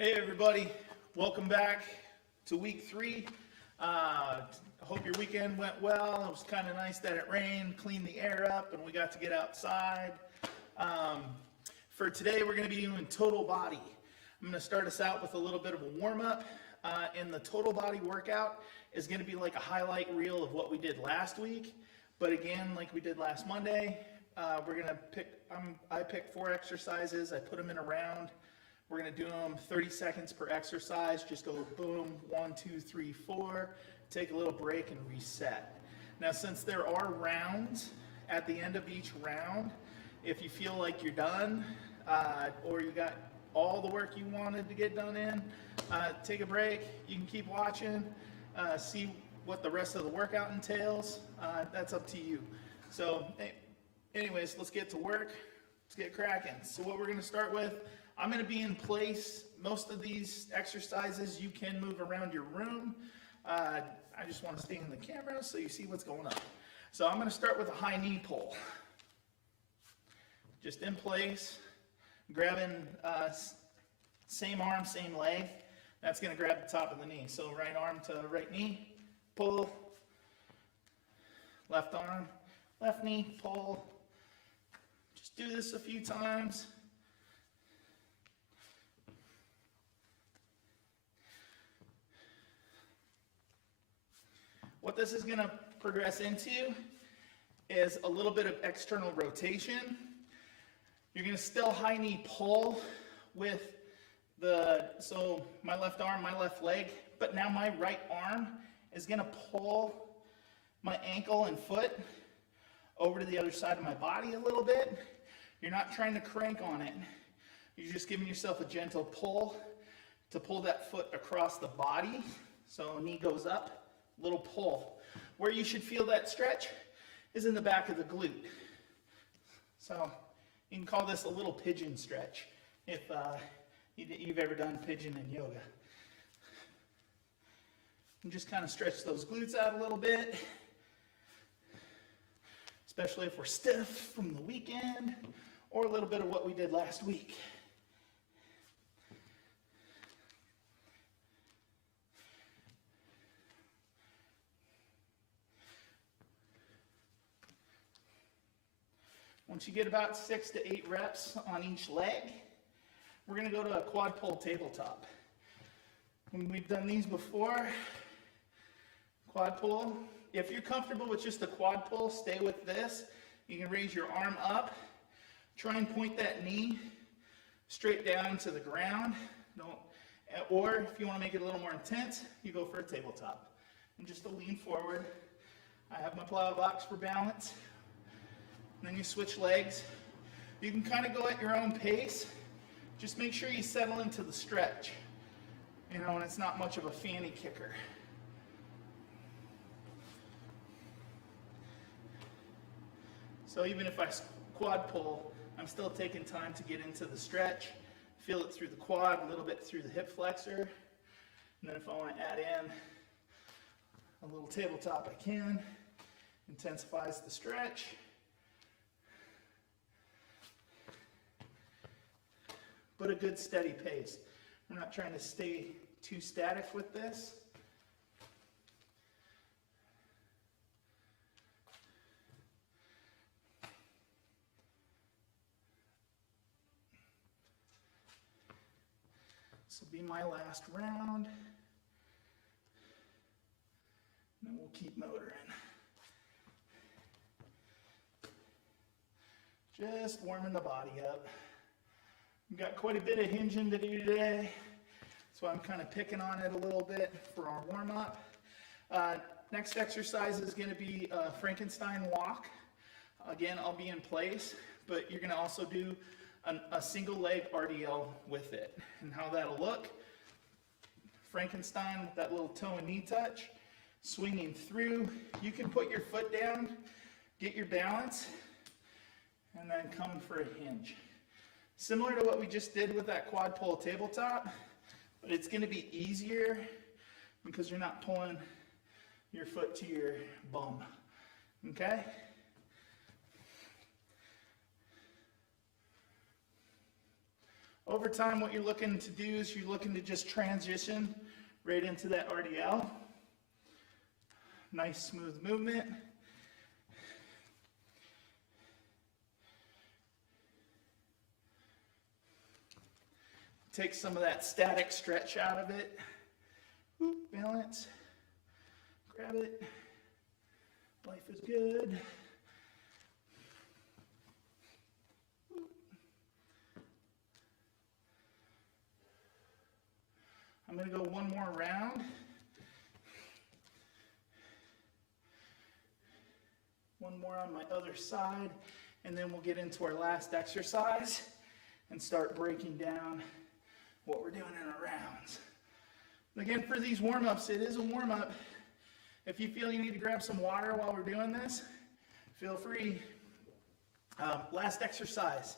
Hey everybody, welcome back to week 3. Hope your weekend went well. It was kind of nice that it rained, cleaned the air up, and we got to get outside. For today, we're going to be doing total body. I'm going to start us out with a little bit of a warm-up. And the total body workout is going to be like a highlight reel of what we did last week. But again, like we did last Monday, we're going to I picked 4 exercises. I put them in a round. We're going to do them 30 seconds per exercise. Just go boom, 1, 2, 3, 4. Take a little break and reset. Now, since there are rounds at the end of each round, if you feel like you're done or you got all the work you wanted to get done in, take a break. You can keep watching, see what the rest of the workout entails. That's up to you. So anyways, let's get to work. Let's get cracking. So what we're going to start with, I'm going to be in place. Most of these exercises you can move around your room. I just want to stay in the camera so you see what's going on. So I'm going to start with a high knee pull. Just in place, grabbing same arm, same leg. That's going to grab the top of the knee. So right arm to right knee, pull. Left arm, left knee, pull. Just do this a few times. What this is going to progress into is a little bit of external rotation. You're going to still high knee pull with so my left arm, my left leg, but now my right arm is going to pull my ankle and foot over to the other side of my body a little bit. You're not trying to crank on it. You're just giving yourself a gentle pull to pull that foot across the body. So knee goes up. Little pull. Where you should feel that stretch is in the back of the glute. So you can call this a little pigeon stretch if you've ever done pigeon in yoga. And just kind of stretch those glutes out a little bit, especially if we're stiff from the weekend or a little bit of what we did last week. Once you get about 6 to 8 reps on each leg, we're going to go to a quad pull tabletop. When we've done these before, quad pull. If you're comfortable with just a quad pull, stay with this. You can raise your arm up. Try and point that knee straight down to the ground. Or if you want to make it a little more intense, you go for a tabletop. And just to lean forward. I have my plow box for balance. And then you switch legs. You can kind of go at your own pace. Just make sure you settle into the stretch. And it's not much of a fanny kicker. So even if I quad pull, I'm still taking time to get into the stretch. Feel it through the quad, a little bit through the hip flexor. And then if I want to add in a little tabletop, I can. Intensifies the stretch. But a good steady pace. We're not trying to stay too static with this. This will be my last round. And then we'll keep motoring. Just warming the body up. We've got quite a bit of hinging to do today, so I'm kind of picking on it a little bit for our warm-up. Next exercise is going to be a Frankenstein Walk. Again, I'll be in place, but you're going to also do a single leg RDL with it. And how that'll look, Frankenstein with that little toe and knee touch, swinging through. You can put your foot down, get your balance, and then come for a hinge. Similar to what we just did with that quad pull tabletop, but it's going to be easier because you're not pulling your foot to your bum. Okay? Over time, what you're looking to do is you're looking to just transition right into that RDL. Nice smooth movement. Take some of that static stretch out of it. Whoop, balance. Grab it. Life is good. Whoop. I'm going to go one more round. One more on my other side, and then we'll get into our last exercise and start breaking down what we're doing in our rounds. Again, for these warm-ups, it is a warm-up. If you feel you need to grab some water while we're doing this, feel free. Last exercise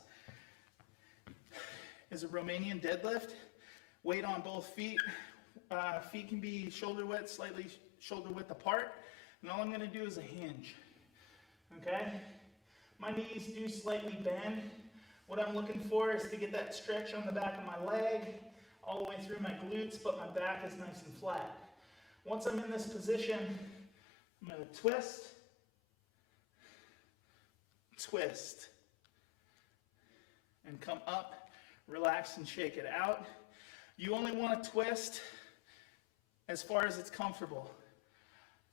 is a Romanian deadlift. Weight on both feet. Feet can be shoulder width, slightly shoulder width apart. And all I'm going to do is a hinge. Okay? My knees do slightly bend. What I'm looking for is to get that stretch on the back of my leg, all the way through my glutes, but my back is nice and flat. Once I'm in this position, I'm going to twist, twist, and come up, relax and shake it out. You only want to twist as far as it's comfortable.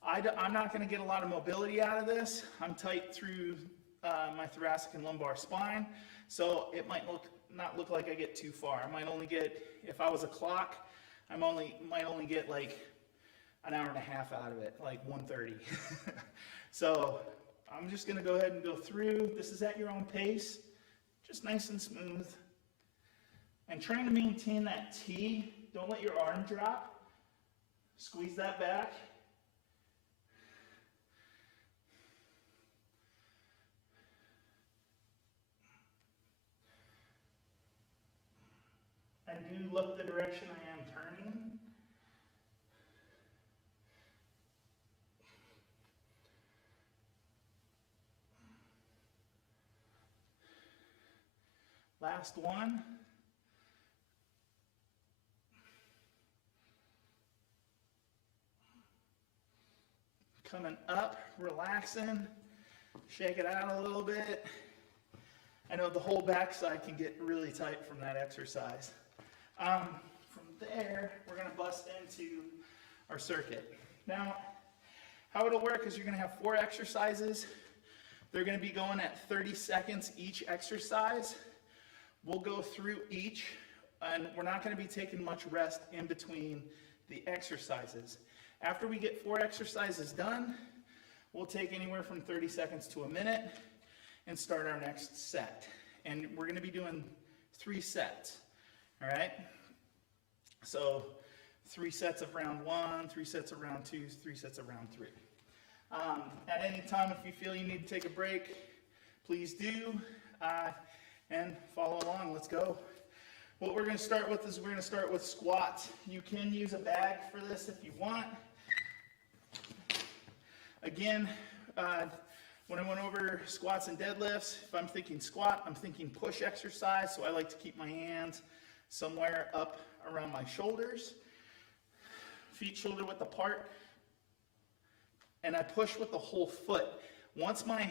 I'm not going to get a lot of mobility out of this. I'm tight through my thoracic and lumbar spine, so it might not look like I get too far. I might only get, if I was a clock, might only get like an hour and a half out of it, like 1:30. So I'm just going to go ahead and go through. This is at your own pace, just nice and smooth. And trying to maintain that T. Don't let your arm drop. Squeeze that back. And do look the direction I am turning. Last one. Coming up, relaxing, shake it out a little bit. I know the whole backside can get really tight from that exercise. From there, we're going to bust into our circuit. Now, how it'll work is you're going to have 4 exercises. They're going to be going at 30 seconds each exercise. We'll go through each, and we're not going to be taking much rest in between the exercises. After we get 4 exercises done, we'll take anywhere from 30 seconds to a minute and start our next set. And we're going to be doing 3 sets, all right? So 3 sets of round 1, 3 sets of round 2, 3 sets of round 3. At any time, if you feel you need to take a break, please do, and follow along. Let's go. What we're going to start with is we're going to start with squats. You can use a bag for this if you want. Again, when I went over squats and deadlifts, if I'm thinking squat, I'm thinking push exercise, so I like to keep my hands somewhere up around my shoulders. Feet shoulder width apart, and I push with the whole foot. Once my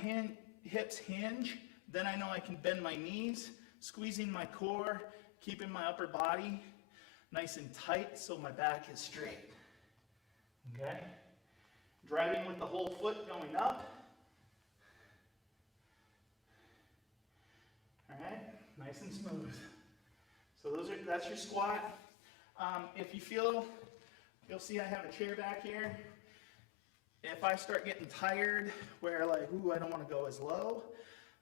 hips hinge, then I know I can bend my knees, squeezing my core, keeping my upper body nice and tight so my back is straight. Okay? Driving with the whole foot going up. All right, nice and smooth. So that's your squat. If you feel, you'll see I have a chair back here. If I start getting tired, where like, ooh, I don't want to go as low,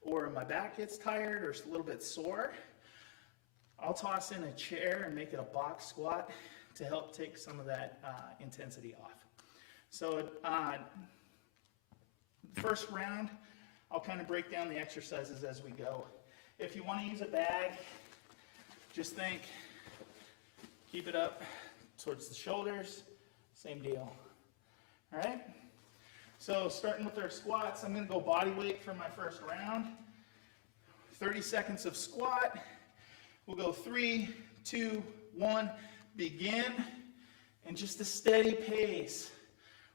or my back gets tired or it's a little bit sore, I'll toss in a chair and make it a box squat to help take some of that intensity off. So first round, I'll kind of break down the exercises as we go. If you want to use a bag, just think, keep it up towards the shoulders, same deal. All right? So starting with our squats, I'm going to go body weight for my first round. 30 seconds of squat. We'll go 3, 2, 1, begin, and just a steady pace.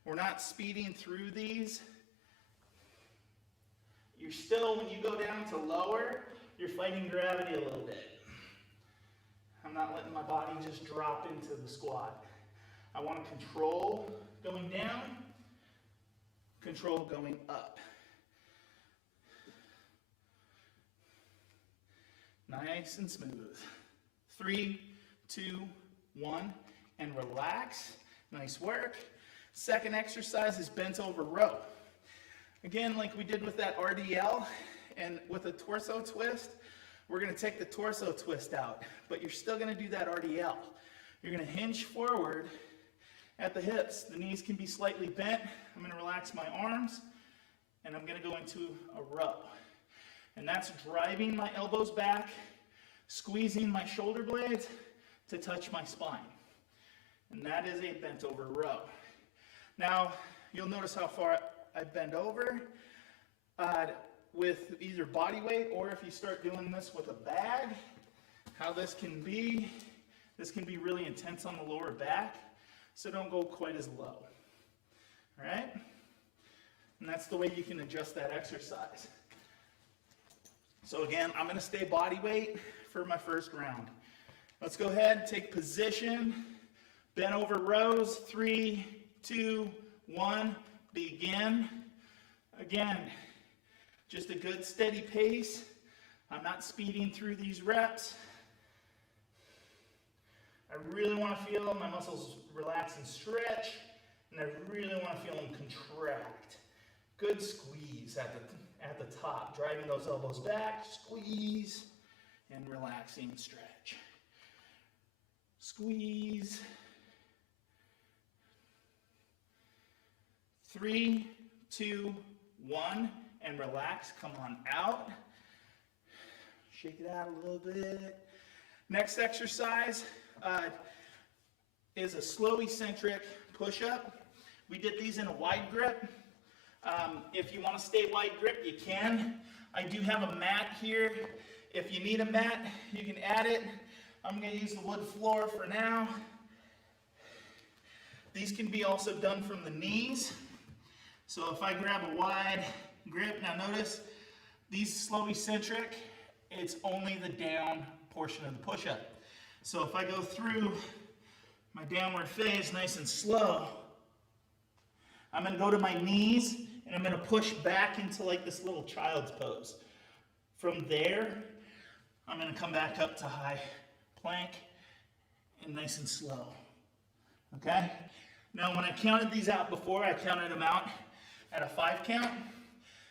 We're not speeding through these. You're still, when you go down to lower, you're fighting gravity a little bit. I'm not letting my body just drop into the squat. I want to control going down, control going up. Nice and smooth. 3, 2, 1, and relax. Nice work. Second exercise is bent over row. Again, like we did with that RDL and with a torso twist, we're going to take the torso twist out, but you're still going to do that RDL. You're going to hinge forward at the hips. The knees can be slightly bent. I'm going to relax my arms, and I'm going to go into a row. And that's driving my elbows back, squeezing my shoulder blades to touch my spine. And that is a bent over row. Now, you'll notice how far I bend over with either body weight, or if you start doing this with a bag, how this can be really intense on the lower back, so don't go quite as low. All right? And that's the way you can adjust that exercise. So again, I'm going to stay body weight for my first round. Let's go ahead, take position, bent over rows, 3, 2, 1, begin. Again, just a good steady pace. I'm not speeding through these reps. I really want to feel my muscles relax and stretch, and I really want to feel them contract. Good squeeze at the top, driving those elbows back, squeeze, and relaxing and stretch. Squeeze. 3, 2, 1, and relax. Come on out. Shake it out a little bit. Next exercise is a slow eccentric push-up. We did these in a wide grip. If you want to stay wide grip, you can. I do have a mat here. If you need a mat, you can add it. I'm going to use the wood floor for now. These can be also done from the knees. So if I grab a wide grip, now notice these slow eccentric, it's only the down portion of the push-up. So if I go through my downward phase nice and slow, I'm going to go to my knees and I'm going to push back into like this little child's pose. From there, I'm going to come back up to high plank and nice and slow. Okay? Now when I counted these out before, I counted them out at a 5 count.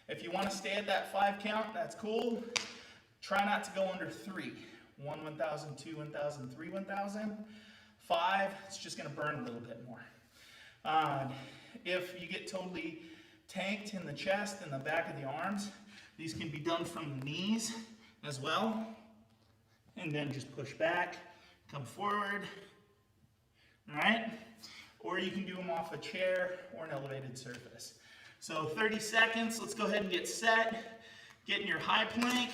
If you want to stay at that 5 count, that's cool. Try not to go under 3. 1, 1,000, 2, 1,000, 3, 1,000. 5, it's just going to burn a little bit more. If you get totally tanked in the chest and the back of the arms, these can be done from the knees as well. And then just push back, come forward. All right? Or you can do them off a chair or an elevated surface. So 30 seconds, let's go ahead and get set. Get in your high plank.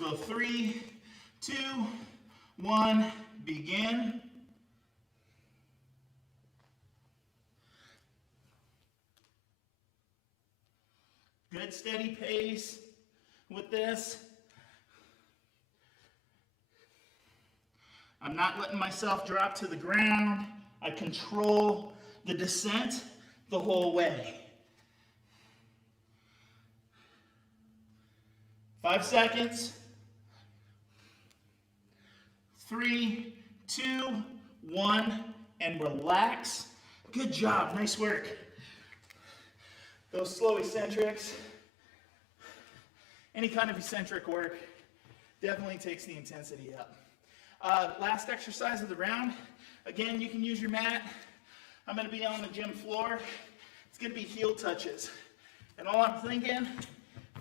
We'll go 3, 2, 1, begin. Good steady pace with this. I'm not letting myself drop to the ground. I control the descent the whole way. 5 seconds. 3, 2, 1, and relax. Good job, nice work. Those slow eccentrics, any kind of eccentric work, definitely takes the intensity up. Last exercise of the round. Again, you can use your mat. I'm going to be on the gym floor. It's going to be heel touches. And all I'm thinking,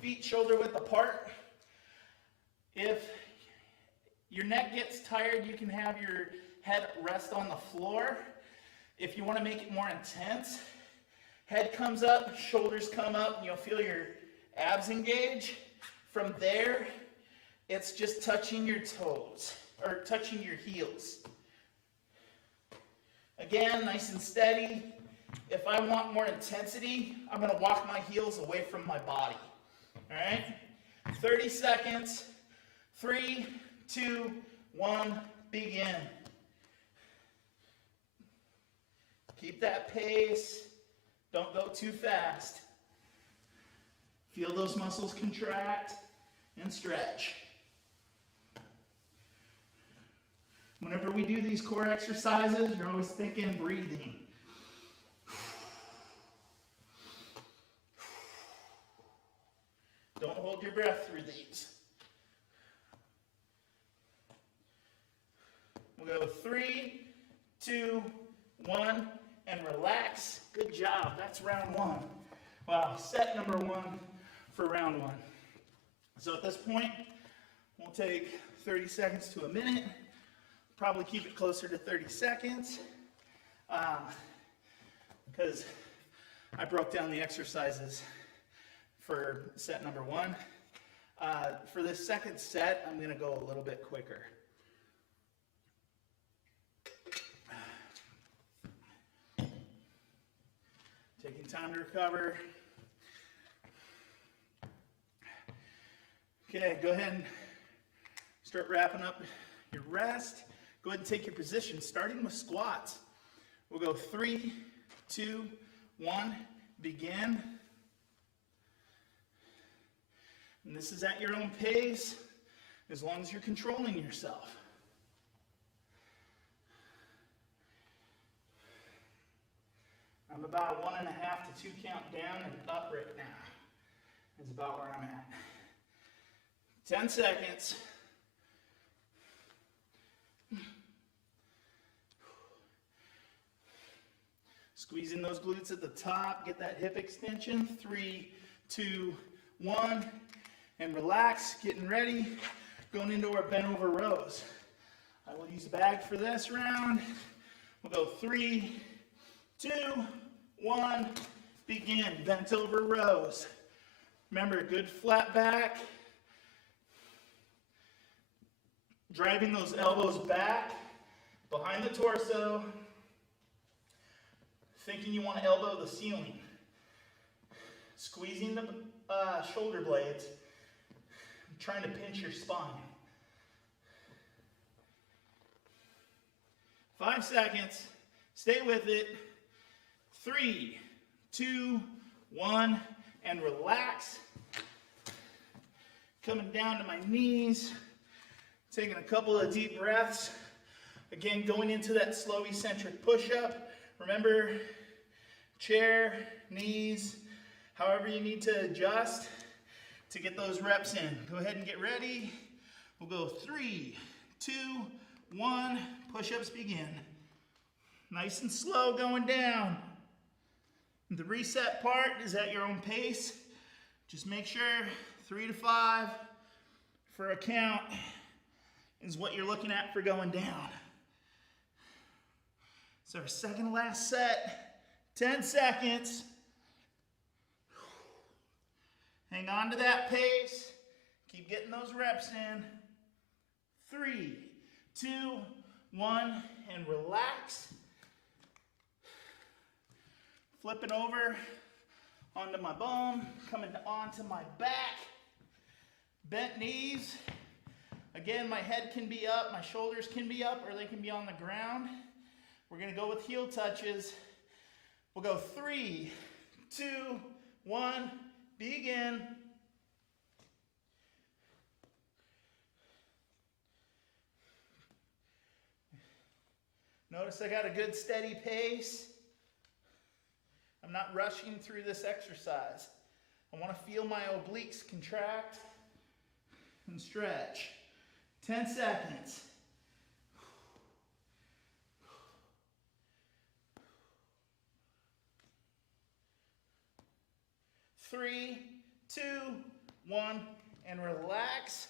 feet shoulder width apart. If your neck gets tired, you can have your head rest on the floor. If you want to make it more intense, head comes up, shoulders come up, and you'll feel your abs engage. From there, It's just touching your toes, or touching your heels. Again, nice and steady. If I want more intensity, I'm going to walk my heels away from my body. All right? 30 seconds. 3, 2, 1, begin. Keep that pace. Don't go too fast. Feel those muscles contract and stretch. Whenever we do these core exercises, you're always thinking breathing. Don't hold your breath through these. We'll go 3, 2, 1, and relax. Good job. That's round 1. Wow, set number 1 for round 1. So at this point, we'll take 30 seconds to a minute. Probably keep it closer to 30 seconds because I broke down the exercises for set number 1. For this second set, I'm going to go a little bit quicker. Taking time to recover. Okay, go ahead and start wrapping up your rest. Go ahead and take your position, starting with squats. We'll go 3, 2, 1, begin. And this is at your own pace, as long as you're controlling yourself. I'm about 1.5 to 2 count down and up right now. Is about where I'm at. 10 seconds. Squeezing those glutes at the top, get that hip extension. 3, 2, 1, and relax, getting ready. Going into our bent over rows. I will use a bag for this round. We'll go 3, 2, 1, begin. Bent over rows. Remember, good flat back. Driving those elbows back, behind the torso. Thinking you want to elbow the ceiling. Squeezing the shoulder blades. Trying to pinch your spine. 5 seconds. Stay with it. 3, 2, 1, and relax. Coming down to my knees. Taking a couple of deep breaths. Again, going into that slow eccentric push-up. Remember, chair, knees, however you need to adjust to get those reps in. Go ahead and get ready. We'll go 3, 2, 1, push-ups begin. Nice and slow going down. The reset part is at your own pace. Just make sure 3 to 5 for a count is what you're looking at for going down. It's our second to last set. 10 seconds. Hang on to that pace. Keep getting those reps in. 3, 2, 1, and relax. Flipping over onto my bum, coming onto my back. Bent knees. Again, my head can be up, my shoulders can be up, or they can be on the ground. We're going to go with heel touches. We'll go 3, 2, 1, begin. Notice I got a good steady pace. I'm not rushing through this exercise. I want to feel my obliques contract and stretch. 10 seconds. 3, 2, 1, and relax.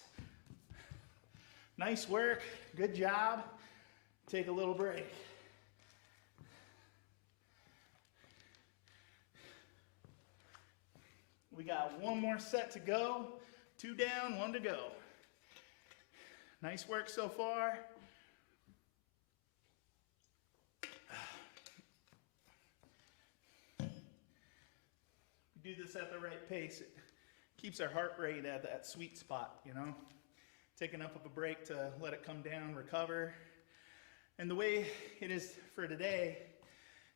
Nice work. Good job. Take a little break. We got one more set to go. 2 down, 1 to go. Nice work so far. Do this at the right pace. It keeps our heart rate at that sweet spot, you know. Take enough of a break to let it come down, recover. And the way it is for today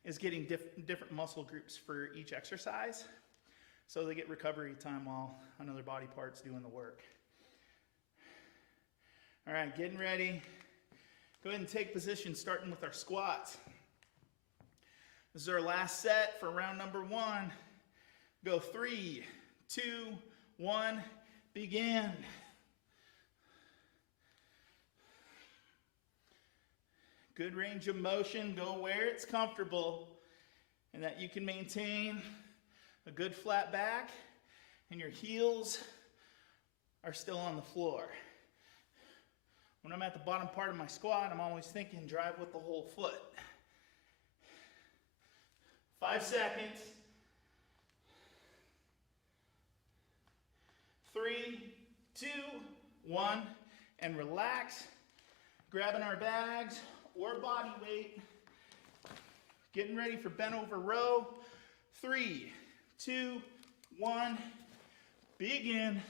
is getting different muscle groups for each exercise, so they get recovery time while another body part's doing the work. All right, getting ready. Go ahead and take position, starting with our squats. This is our last set for round number 1. Go 3, 2, 1, begin. Good range of motion, go where it's comfortable and that you can maintain a good flat back and your heels are still on the floor. When I'm at the bottom part of my squat, I'm always thinking drive with the whole foot. 5 seconds. 3, 2, 1, and relax. Grabbing our bags or body weight. Getting ready for bent over row. 3, 2, 1, begin.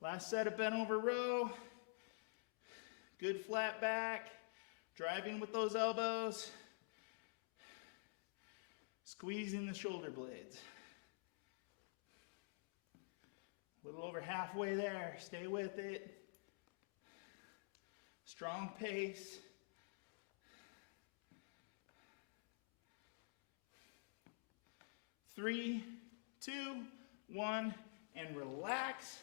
Last set of bent over row. Good flat back. Driving with those elbows. Squeezing the shoulder blades. A little over halfway there. Stay with it. Strong pace. 3, 2, 1, and relax.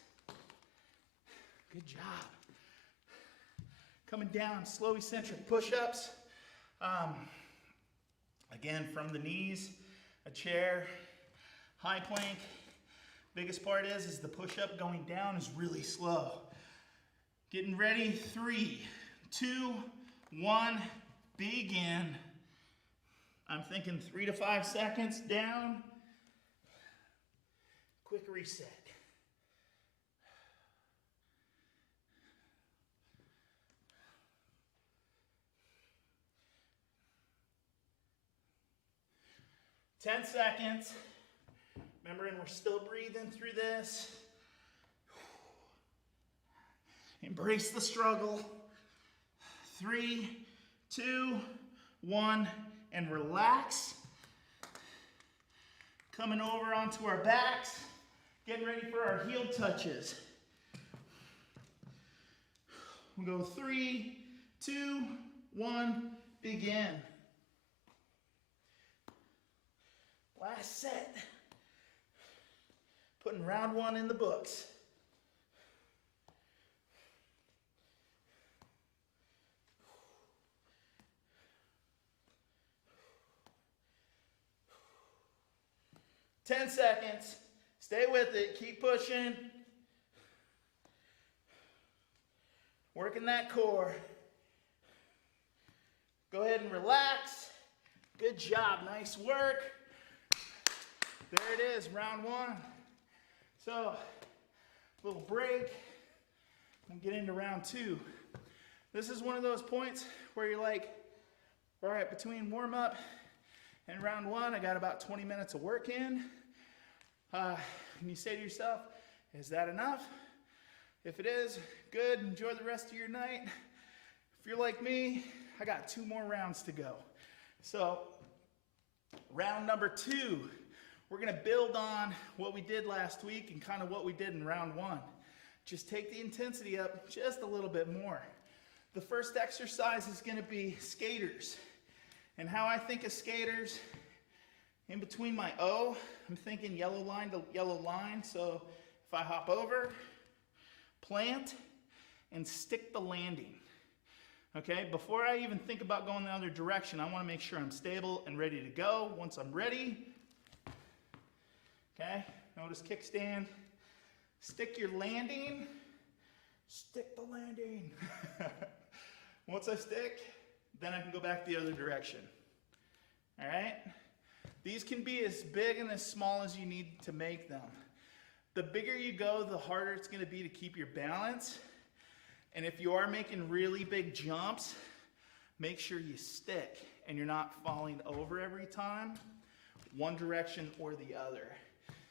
Good job. Coming down, slow eccentric push-ups. Again, from the knees, a chair, high plank. Biggest part is the push-up going down is really slow. Getting ready, 3, 2, 1, begin. I'm thinking 3 to 5 seconds down. Quick reset. Ten seconds. Remembering we're still breathing through this. Embrace the struggle. 3, 2, 1, and relax. Coming over onto our backs. Getting ready for our heel touches. We'll go 3, 2, 1, begin. Last set. Putting round 1 in the books. Ten seconds. Stay with it. Keep pushing. Working that core. Go ahead and relax. Good job. Nice work. There it is, round 1. So, little break. We'll get into round 2. This is one of those points where you're like, all right, between warm up and round 1, I got about 20 minutes of work in. And you say to yourself, is that enough? If it is, good, enjoy the rest of your night. If you're like me, I got 2 more rounds to go. So, round number 2, we're gonna build on what we did last week and kind of what we did in round 1. Just take the intensity up just a little bit more. The first exercise is gonna be skaters. And how I think of skaters, in between my O, I'm thinking yellow line to yellow line. So if I hop over, plant, and stick the landing. Okay, before I even think about going the other direction, I wanna make sure I'm stable and ready to go. Once I'm ready, okay, notice kickstand, stick your landing, stick the landing. Once I stick, then I can go back the other direction. All right? These can be as big and as small as you need to make them. The bigger you go, the harder it's gonna be to keep your balance. And if you are making really big jumps, make sure you stick and you're not falling over every time, one direction or the other.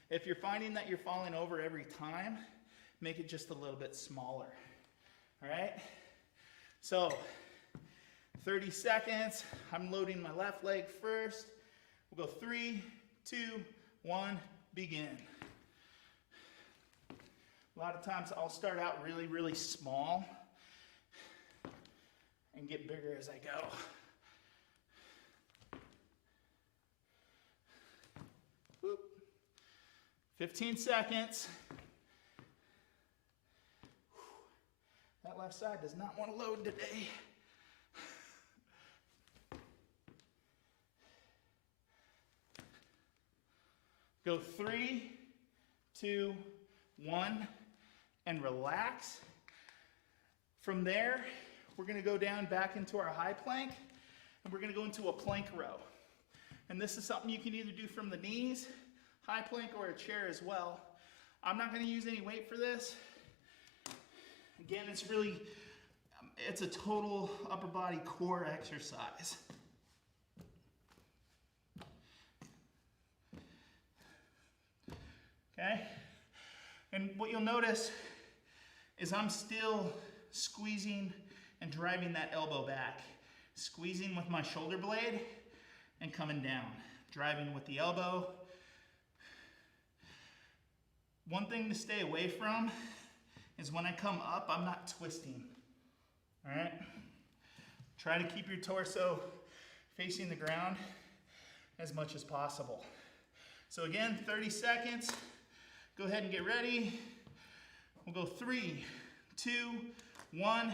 If you're finding that you're falling over every time, make it just a little bit smaller. All right? So, 30 seconds. I'm loading my left leg first. We'll go 3, 2, 1, begin. A lot of times I'll start out really, really small and get bigger as I go. Whoop. 15 seconds. That left side does not want to load today. Go 3, 2, 1, and relax. From there, we're going to go down back into our high plank, and we're going to go into a plank row. And this is something you can either do from the knees, high plank, or a chair as well. I'm not going to use any weight for this. Again, it's a total upper body core exercise. Okay? And what you'll notice is I'm still squeezing and driving that elbow back. Squeezing with my shoulder blade and coming down. Driving with the elbow. One thing to stay away from is when I come up, I'm not twisting. All right? Try to keep your torso facing the ground as much as possible. So again, 30 seconds. Go ahead and get ready. We'll go 3, 2, 1,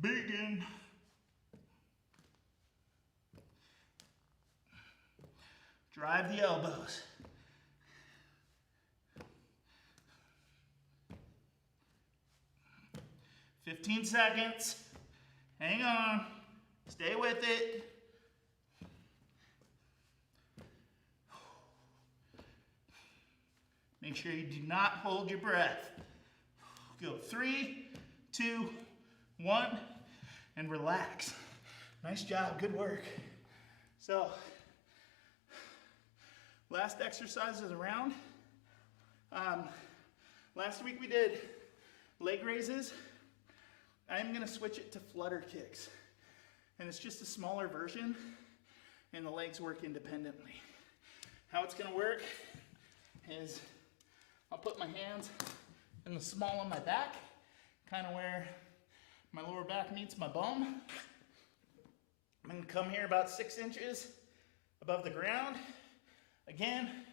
begin. Drive the elbows. "15 seconds. Hang on. Stay with it. Make sure you do not hold your breath. Go 3, 2, 1, and relax. Nice job, good work. So, last exercise of the round. Last week we did leg raises. I'm gonna switch it to Flutter Kicks. And it's just a smaller version, and the legs work independently. How it's gonna work is I'll put my hands in the small of my back, kind of where my lower back meets my bum. I'm gonna come here about 6 inches above the ground. Again,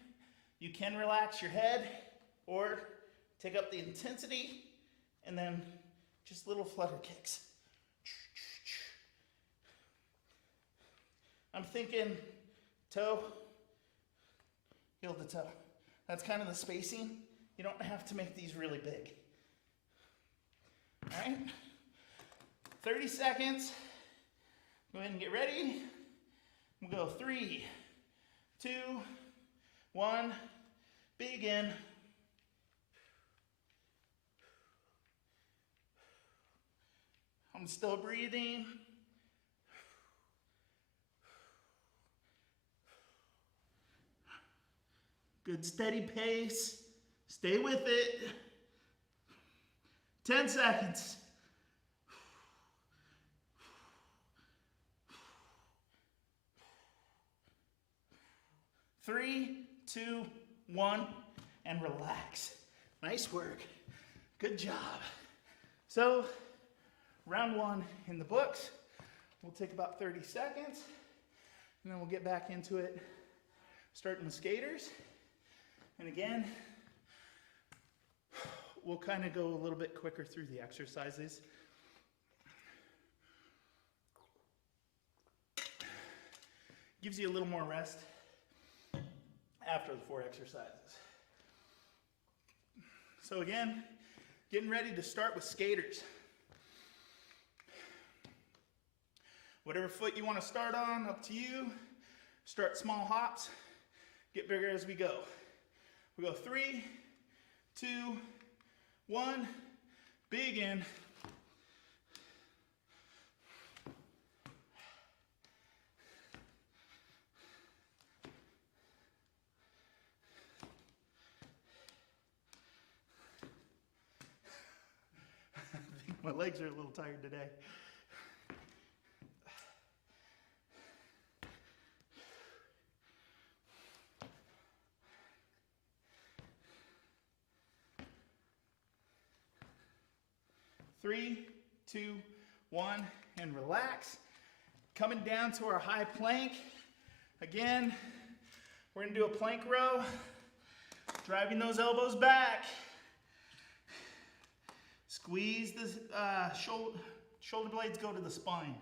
you can relax your head or take up the intensity and then just little flutter kicks. I'm thinking toe, heel to toe. That's kind of the spacing. You don't have to make these really big. All right? 30 seconds. Go ahead and get ready. We'll go 3, 2, 1, begin. I'm still breathing. Good steady pace. Stay with it. 10 seconds. 3, 2, 1, and relax. Nice work. Good job. So, round 1 in the books. We'll take about 30 seconds, and then we'll get back into it, starting with skaters. And again, we'll kind of go a little bit quicker through the exercises. Gives you a little more rest after the 4 exercises. So again, getting ready to start with skaters. Whatever foot you want to start on, up to you. Start small hops, get bigger as we go. We go 3, 2, 1, begin. My legs are a little tired today. Three, two, one, and relax. Coming down to our high plank. Again, we're gonna do a plank row, driving those elbows back. Squeeze the shoulder blades, go to the spine.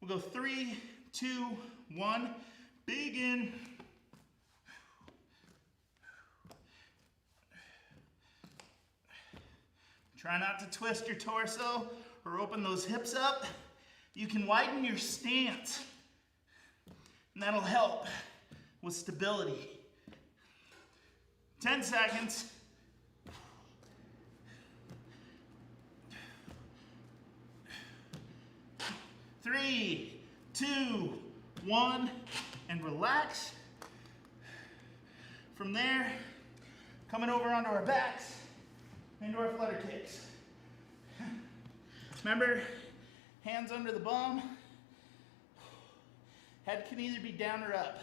We'll go 3, 2, 1, begin. Try not to twist your torso or open those hips up. You can widen your stance, and that'll help with stability. 10 seconds. 3, 2, 1, and relax. From there, coming over onto our backs, into our flutter kicks. Remember, hands under the bum. Head can either be down or up.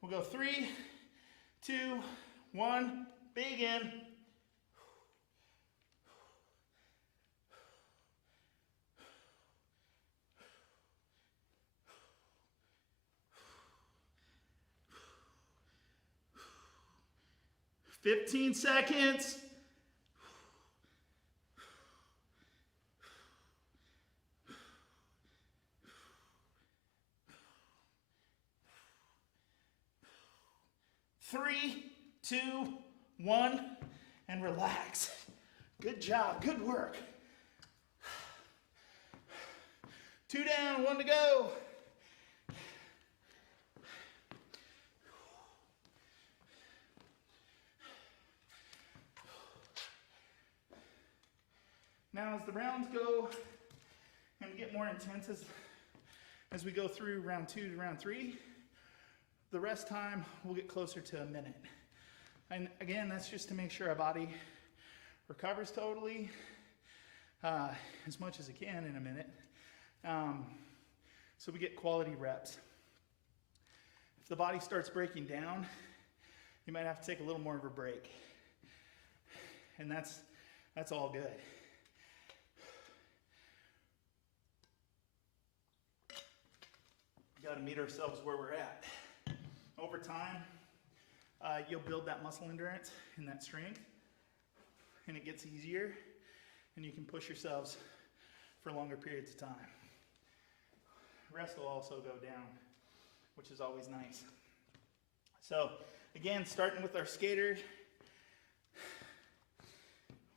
We'll go 3, 2, 1, begin. "15 seconds. Three, 2, 1, and relax. Good job, good work. 2 down, 1 to go. Now as the rounds go and get more intense as we go through round 2 to round 3, the rest time we'll get closer to a minute. And again, that's just to make sure our body recovers totally, as much as it can in a minute, so we get quality reps. If the body starts breaking down, you might have to take a little more of a break, and that's all good. Got to meet ourselves where we're at. Over time, you'll build that muscle endurance and that strength, and it gets easier, and you can push yourselves for longer periods of time. Rest will also go down, which is always nice. So again, starting with our skater,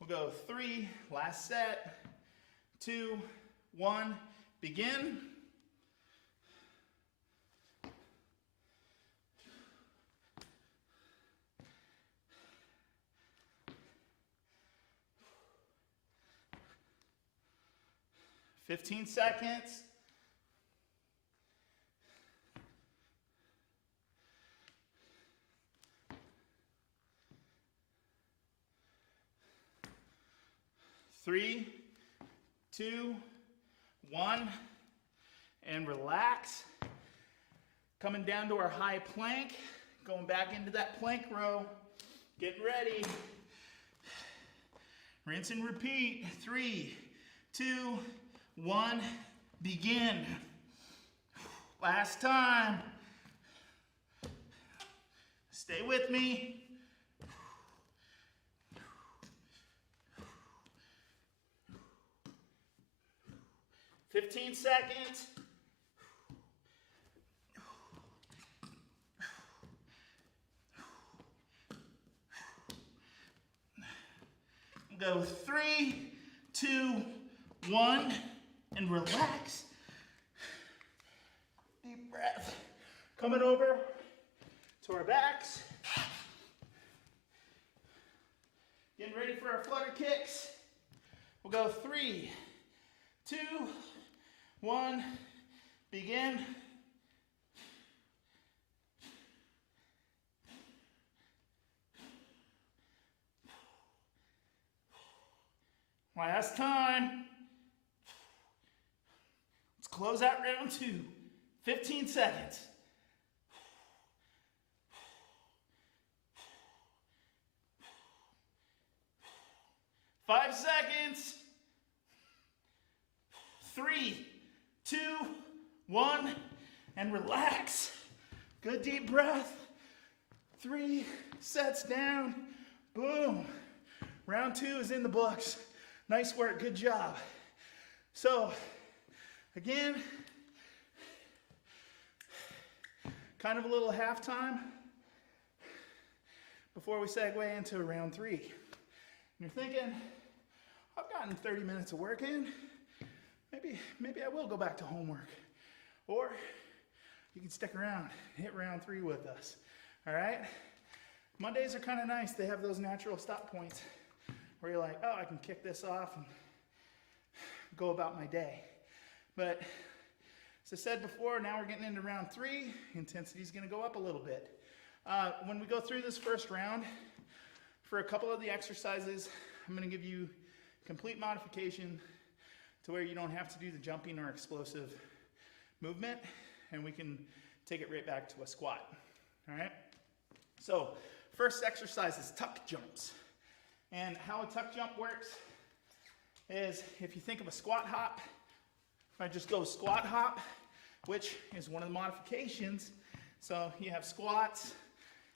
we'll go 3, last set, 2, 1, begin. "15 seconds. Three, 2, 1, and relax. Coming down to our high plank, going back into that plank row. Get ready. Rinse and repeat. 3, 2, 1, begin. Last time. Stay with me. 15 seconds. Go 3, 2, 1, and relax. Deep breath. Coming over to our backs. Getting ready for our flutter kicks. We'll go 3, 2, 1, begin. Last time. Let's close out round 2. 15 seconds. 5 seconds. 3, 2, 1, and relax. Good deep breath. 3 sets down. Boom. Round 2 is in the books. Nice work, good job. So, again, kind of a little halftime before we segue into round 3. And you're thinking, I've gotten 30 minutes of work in. Maybe I will go back to homework. Or you can stick around and hit round 3 with us. All right? Mondays are kind of nice. They have those natural stop points where you're like, oh, I can kick this off and go about my day. But as I said before, now we're getting into round 3. Intensity is going to go up a little bit. When we go through this first round, for a couple of the exercises, I'm going to give you complete modification to where you don't have to do the jumping or explosive movement, and we can take it right back to a squat. All right? So, first exercise is tuck jumps. And how a tuck jump works is if you think of a squat hop, if I just go squat hop, which is one of the modifications. So you have squats,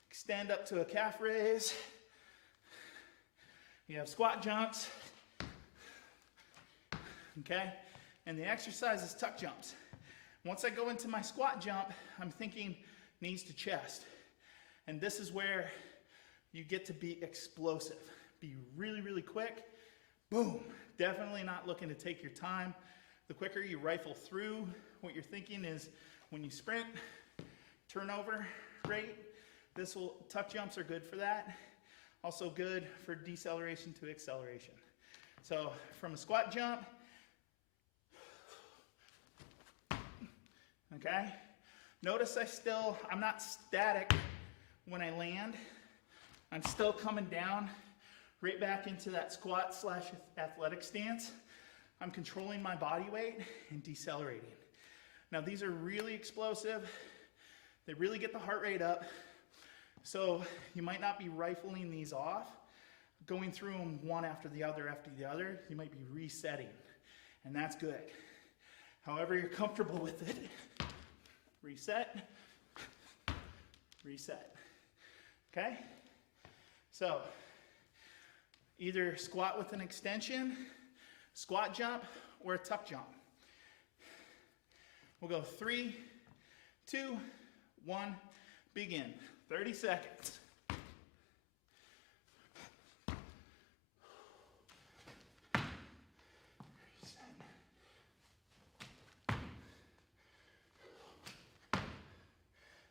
extend up to a calf raise. You have squat jumps. Okay? And the exercise is tuck jumps. Once I go into my squat jump, I'm thinking knees to chest. And this is where you get to be explosive. Be really, really quick. Boom. Definitely not looking to take your time. The quicker you rifle through, what you're thinking is when you sprint, turnover rate, tuck jumps are good for that. Also good for deceleration to acceleration. So from a squat jump, okay? Notice I'm not static when I land. I'm still coming down right back into that squat / athletic stance. I'm controlling my body weight and decelerating. Now these are really explosive. They really get the heart rate up. So you might not be rifling these off, going through them one after the other. You might be resetting, and that's good. However you're comfortable with it. Reset, reset. Okay? So, either squat with an extension, squat jump, or a tuck jump. We'll go 3, 2, 1, begin. 30 seconds.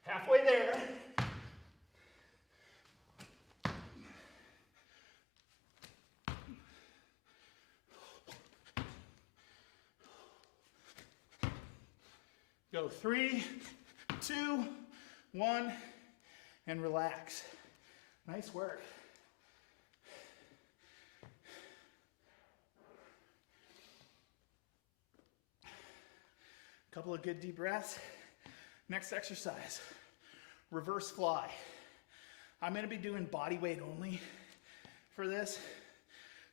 Halfway there. Go 3, 2, 1, and relax. Nice work. Couple of good deep breaths. Next exercise, reverse fly. I'm going to be doing body weight only for this,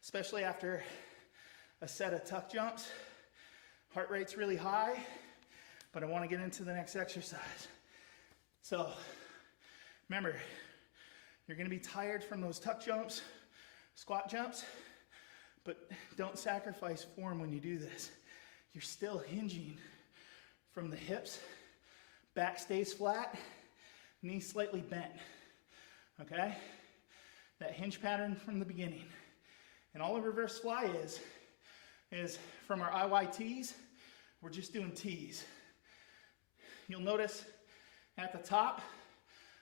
especially after a set of tuck jumps. Heart rate's really high, but I want to get into the next exercise. So, remember, you're going to be tired from those tuck jumps, squat jumps, but don't sacrifice form when you do this. You're still hinging from the hips. Back stays flat, knees slightly bent, okay? That hinge pattern from the beginning. And all a reverse fly is from our IYTs, we're just doing T's. You'll notice at the top,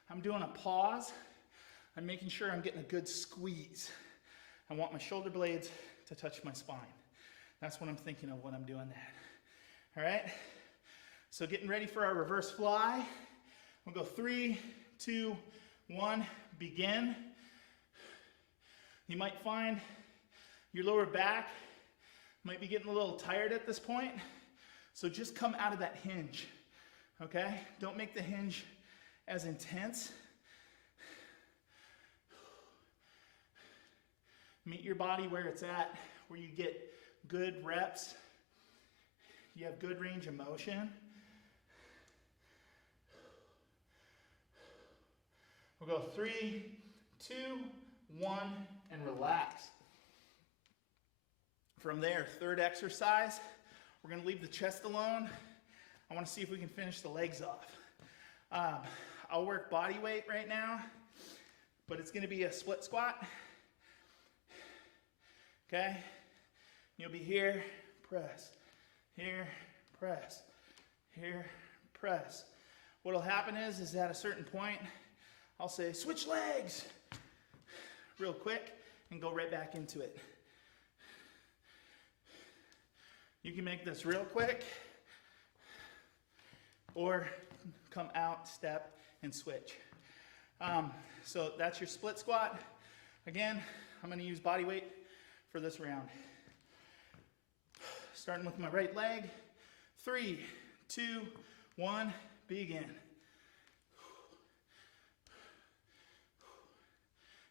I'm doing a pause. I'm making sure I'm getting a good squeeze. I want my shoulder blades to touch my spine. That's what I'm thinking of when I'm doing that. All right? So getting ready for our reverse fly. We'll go 3, 2, 1, begin. You might find Your lower back might be getting a little tired at this point, so just come out of that hinge, okay? Don't make the hinge as intense. Meet your body where it's at, where you get good reps. You have good range of motion. We'll go 3, 2, 1, and relax. From there, third exercise, we're gonna leave the chest alone. I wanna see if we can finish the legs off. I'll work body weight right now, but it's gonna be a split squat. Okay? You'll be here, press, here, press, here, press. What'll happen is at a certain point, I'll say, switch legs, real quick, and go right back into it. You can make this real quick, or come out, step, and switch. So that's your split squat. Again, I'm gonna use body weight for this round. Starting with my right leg. 3, 2, 1, begin.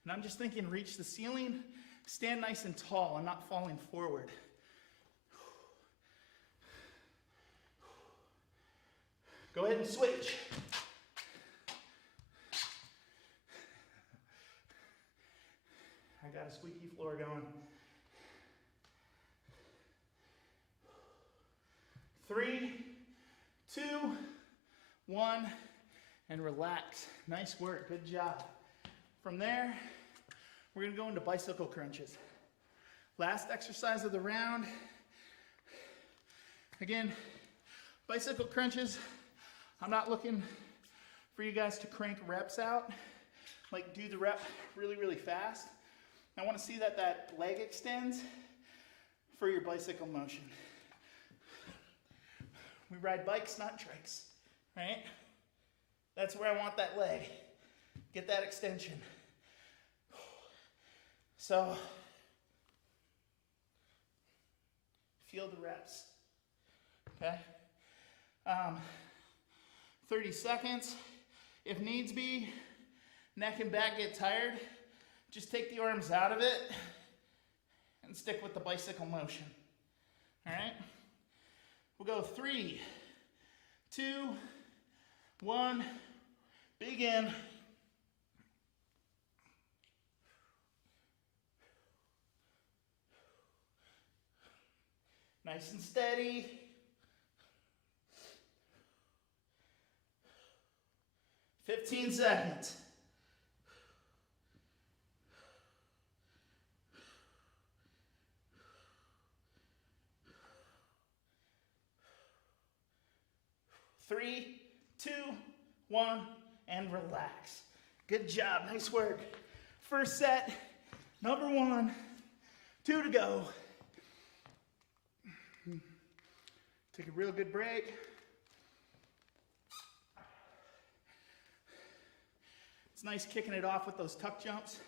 And I'm just thinking, reach the ceiling, stand nice and tall. I'm not falling forward. Go ahead and switch. I got a squeaky floor going. 3, 2, 1, and relax. Nice work, good job. From there, we're gonna go into bicycle crunches. Last exercise of the round. Again, bicycle crunches, I'm not looking for you guys to crank reps out, like do the rep really, really fast. I wanna see that that leg extends for your bicycle motion. We ride bikes, not trikes, right? That's where I want that leg. Get that extension. So, feel the reps, okay? 30 seconds. If needs be, neck and back get tired, just take the arms out of it and stick with the bicycle motion, all right? We'll go 3, 2, 1, begin. Nice and steady. Fifteen seconds. Three, 2, 1, and relax. Good job, nice work. First set, number 1, 2 to go. Take a real good break. It's nice kicking it off with those tuck jumps.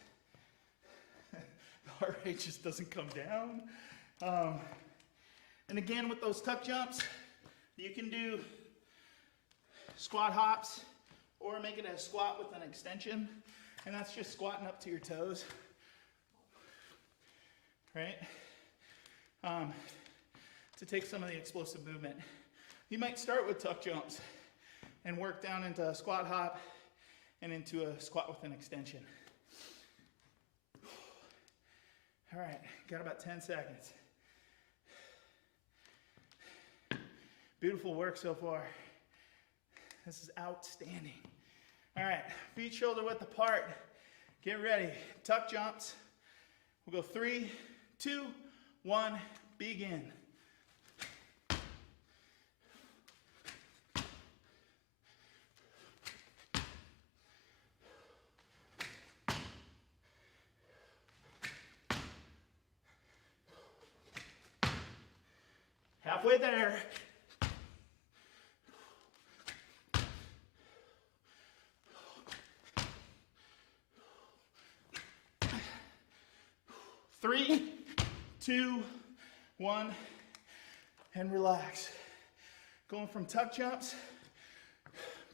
The heart rate just doesn't come down. And again, with those tuck jumps, you can do squat hops or make it a squat with an extension. And that's just squatting up to your toes, right? To take some of the explosive movement. You might start with tuck jumps and work down into a squat hop and into a squat with an extension. All right, got about 10 seconds. Beautiful work so far. This is outstanding. All right, feet shoulder width apart. Get ready, tuck jumps. We'll go 3, 2, 1, begin. Halfway there. Three, 2, 1, and relax. Going from tuck jumps,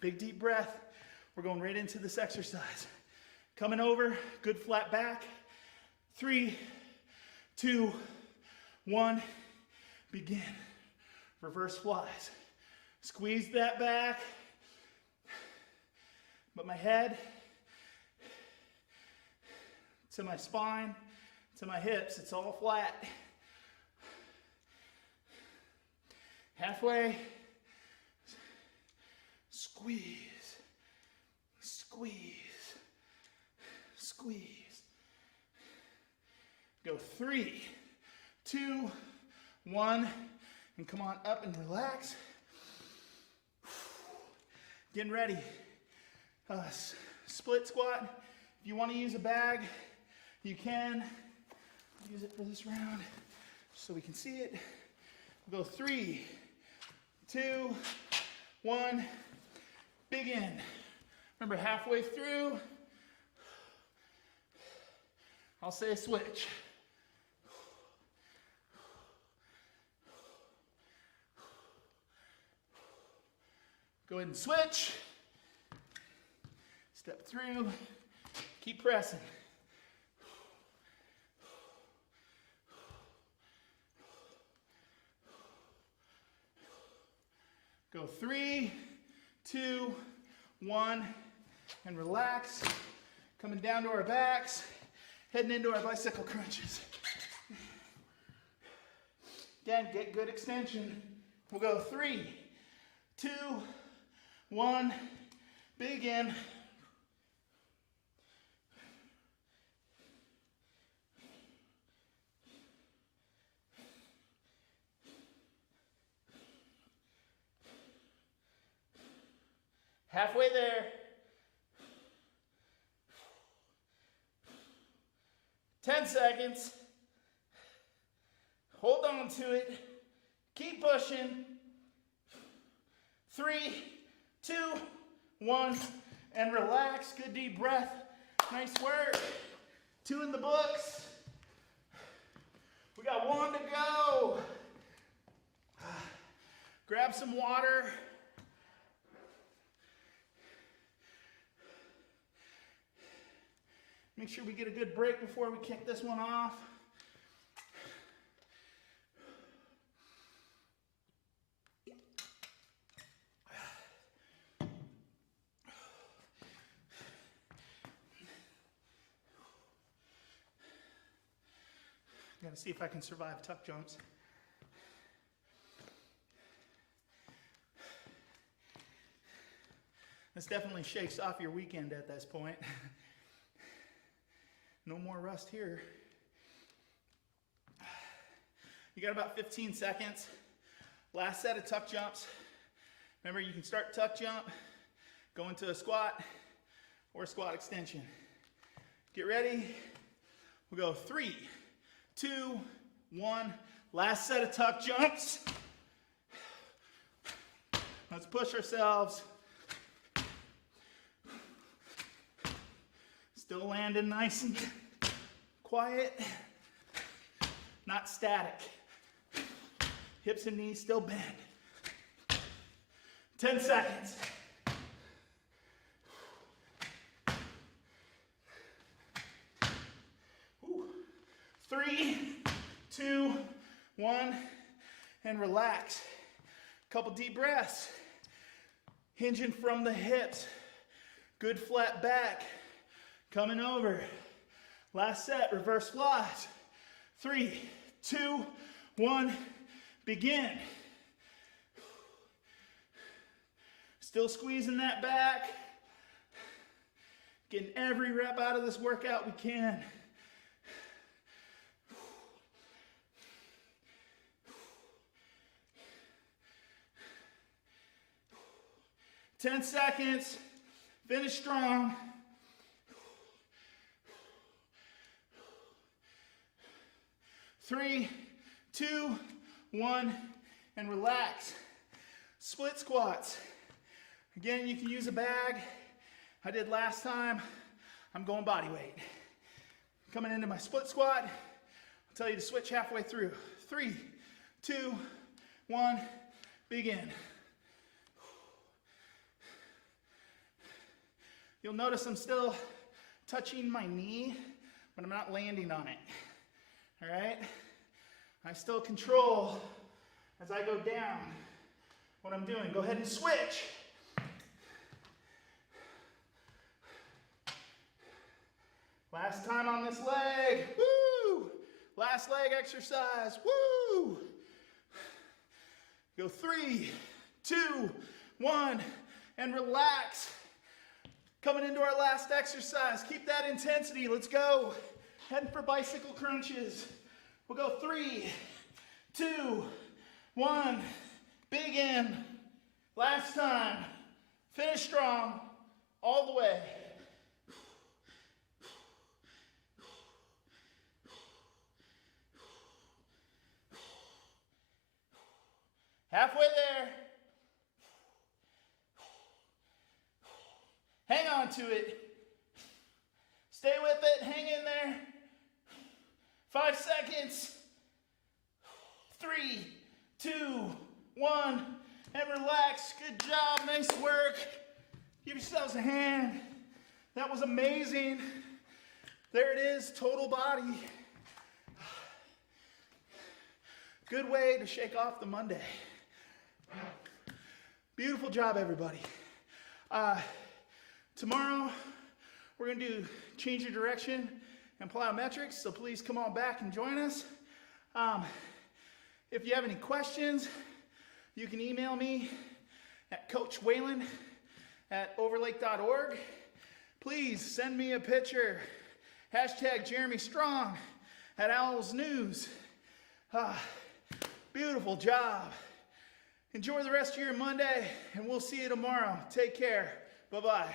big deep breath. We're going right into this exercise. Coming over, good flat back. 3, 2, 1, begin. Reverse flies. Squeeze that back, but my head to my spine, to my hips, it's all flat. Halfway, squeeze, squeeze, squeeze. Go 3, 2, 1, and come on up and relax. Getting ready. Split squat. If you want to use a bag, you can. Use it for this round so we can see it. We'll go 3, 2, 1, begin. Remember, halfway through, I'll say switch. Go ahead and switch. Step through. Keep pressing. Go 3, 2, 1, and relax. Coming down to our backs, heading into our bicycle crunches. Again, get good extension. We'll go 3, 2, 1, begin. Halfway there. 10 seconds. Hold on to it. Keep pushing. 3, 2, 1, and relax. Good deep breath. Nice work. 2 in the books. We got 1 to go. Grab some water. Make sure we get a good break before we kick this one off. Got to see if I can survive tuck jumps. This definitely shakes off your weekend at this point. No more rust here. You got about 15 seconds. Last set of tuck jumps. Remember, you can start tuck jump, go into a squat, or a squat extension. Get ready. We'll go 3, 2, 1. Last set of tuck jumps. Let's push ourselves. Still landing nice and quiet, not static. Hips and knees still bend. 10 seconds. Ooh. 3, 2, 1, and relax. Couple deep breaths. Hinging from the hips. Good flat back. Coming over. Last set, reverse flies. 3, 2, 1, begin. Still squeezing that back. Getting every rep out of this workout we can. 10 seconds. Finish strong. 3, 2, 1, and relax. Split squats. Again, you can use a bag. I did last time. I'm going body weight. Coming into my split squat. tell you to switch halfway through. 3, 2, 1, begin. You'll notice I'm still touching my knee, but I'm not landing on it. All right? I still control as I go down what I'm doing. Go ahead and switch. Last time on this leg. Woo! Last leg exercise. Woo! Go 3, 2, 1, and relax. Coming into our last exercise. Keep that intensity. Let's go. Heading for bicycle crunches. We'll go 3, 2, 1. Begin. Last time. Finish strong. All the way. Halfway there. Hang on to it. Stay with it. Hang in there. 5 seconds. 3, 2, 1. And relax. Good job. Nice work. Give yourselves a hand. That was amazing. There it is. Total body. Good way to shake off the Monday. Beautiful job, everybody. Tomorrow, we're going to do change your direction and plyometrics, so please come on back and join us. If you have any questions, you can email me at coachwhalen@overlake.org. Please send me a picture. Hashtag Jeremy Strong at Owls News. Beautiful job. Enjoy the rest of your Monday, and we'll see you tomorrow. Take care. Bye-bye.